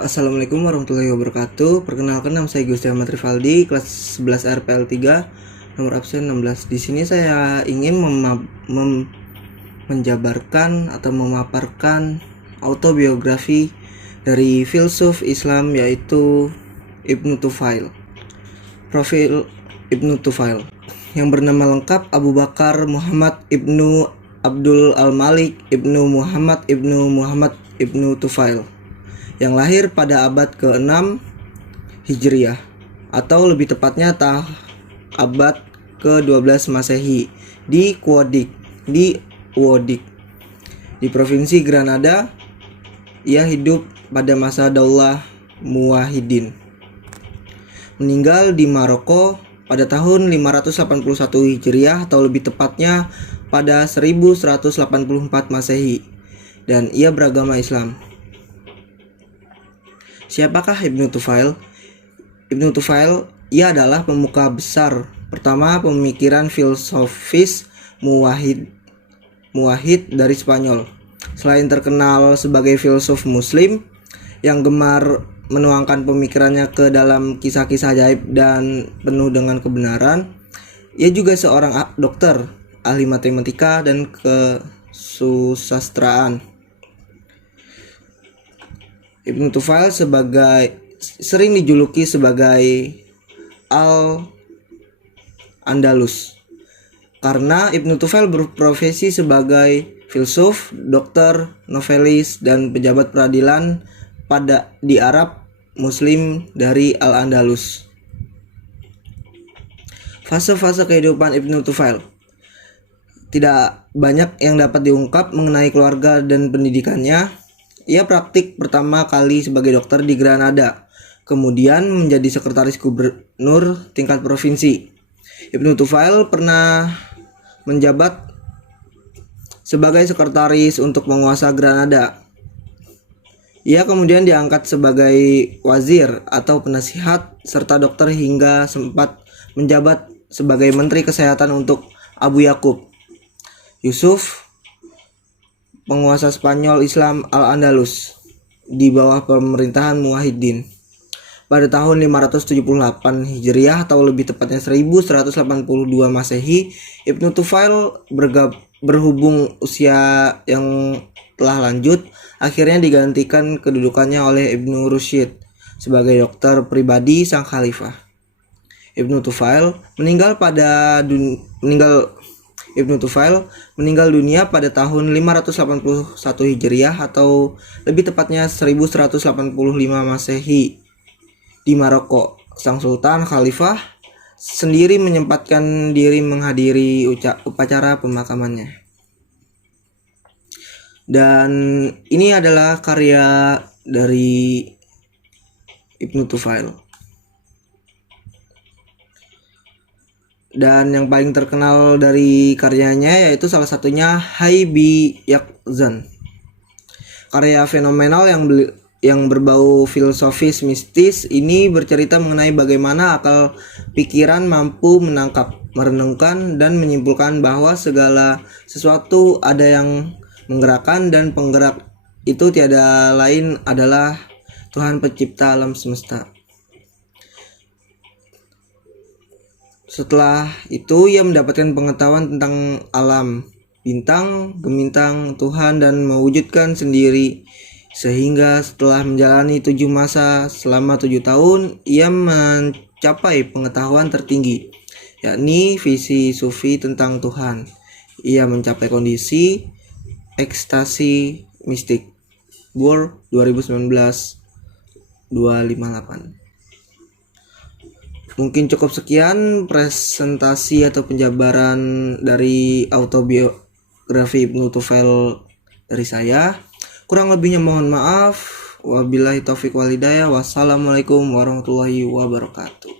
Assalamualaikum warahmatullahi wabarakatuh. Perkenalkan, nama saya Gusti Ahmad Rivaldi, kelas 11 RPL 3, nomor absen 16. Di sini saya ingin menjabarkan atau memaparkan autobiografi dari filsuf Islam, yaitu Ibnu Tufail. Profil Ibnu Tufail yang bernama lengkap Abu Bakar Muhammad Ibnu Abdul Al-Malik Ibnu Muhammad Ibnu Tufail, yang lahir pada abad ke-6 Hijriah atau lebih tepatnya abad ke-12 Masehi di Wodik di provinsi Granada. Ia hidup pada masa Daulah Muwahhidin. Meninggal di Maroko pada tahun 581 Hijriah atau lebih tepatnya pada 1184 Masehi, dan ia beragama Islam. Siapakah Ibnu Tufail? Ibnu Tufail, ia adalah pemuka besar pertama pemikiran filosofis muwahhid dari Spanyol. Selain terkenal sebagai filsuf muslim yang gemar menuangkan pemikirannya ke dalam kisah-kisah ajaib dan penuh dengan kebenaran, ia juga seorang dokter, ahli matematika dan kesusastraan. Ibnu Tufail sering dijuluki sebagai Al-Andalus karena Ibnu Tufail berprofesi sebagai filsuf, dokter, novelis, dan pejabat peradilan di Arab Muslim dari Al-Andalus. Fase-fase kehidupan Ibnu Tufail. Tidak banyak yang dapat diungkap mengenai keluarga dan pendidikannya. Ia praktik pertama kali sebagai dokter di Granada, kemudian menjadi sekretaris gubernur tingkat provinsi. Ibnu Tufail pernah menjabat sebagai sekretaris untuk penguasa Granada. Ia kemudian diangkat sebagai wazir atau penasihat serta dokter hingga sempat menjabat sebagai menteri kesehatan untuk Abu Yakub Yusuf, penguasa Spanyol Islam Al-Andalus di bawah pemerintahan Muwahhidin. Pada tahun 578 Hijriah atau lebih tepatnya 1182 Masehi, Ibnu Tufail berhubung usia yang telah lanjut, akhirnya digantikan kedudukannya oleh Ibnu Rusyid sebagai dokter pribadi sang khalifah. Ibnu Tufail meninggal dunia pada tahun 581 Hijriah atau lebih tepatnya 1185 Masehi di Maroko. Sang Sultan Khalifah sendiri menyempatkan diri menghadiri upacara pemakamannya. Dan ini adalah karya dari Ibnu Tufail. Dan yang paling terkenal dari karyanya yaitu salah satunya Hayy bi Yaqzan. Karya fenomenal yang berbau filosofis mistis ini bercerita mengenai bagaimana akal pikiran mampu menangkap, merenungkan, dan menyimpulkan bahwa segala sesuatu ada yang menggerakkan, dan penggerak itu tiada lain adalah Tuhan pencipta alam semesta. Setelah itu ia mendapatkan pengetahuan tentang alam, bintang, gemintang, Tuhan, dan mewujudkan sendiri. Sehingga setelah menjalani 7 masa selama 7 tahun, ia mencapai pengetahuan tertinggi, yakni visi sufi tentang Tuhan. Ia mencapai kondisi ekstasi mistik. World 2019-258. Mungkin cukup sekian presentasi atau penjabaran dari autobiografi Ibnu Tufail dari saya. Kurang lebihnya mohon maaf. Wabillahi taufiq wal hidayah. Wassalamualaikum warahmatullahi wabarakatuh.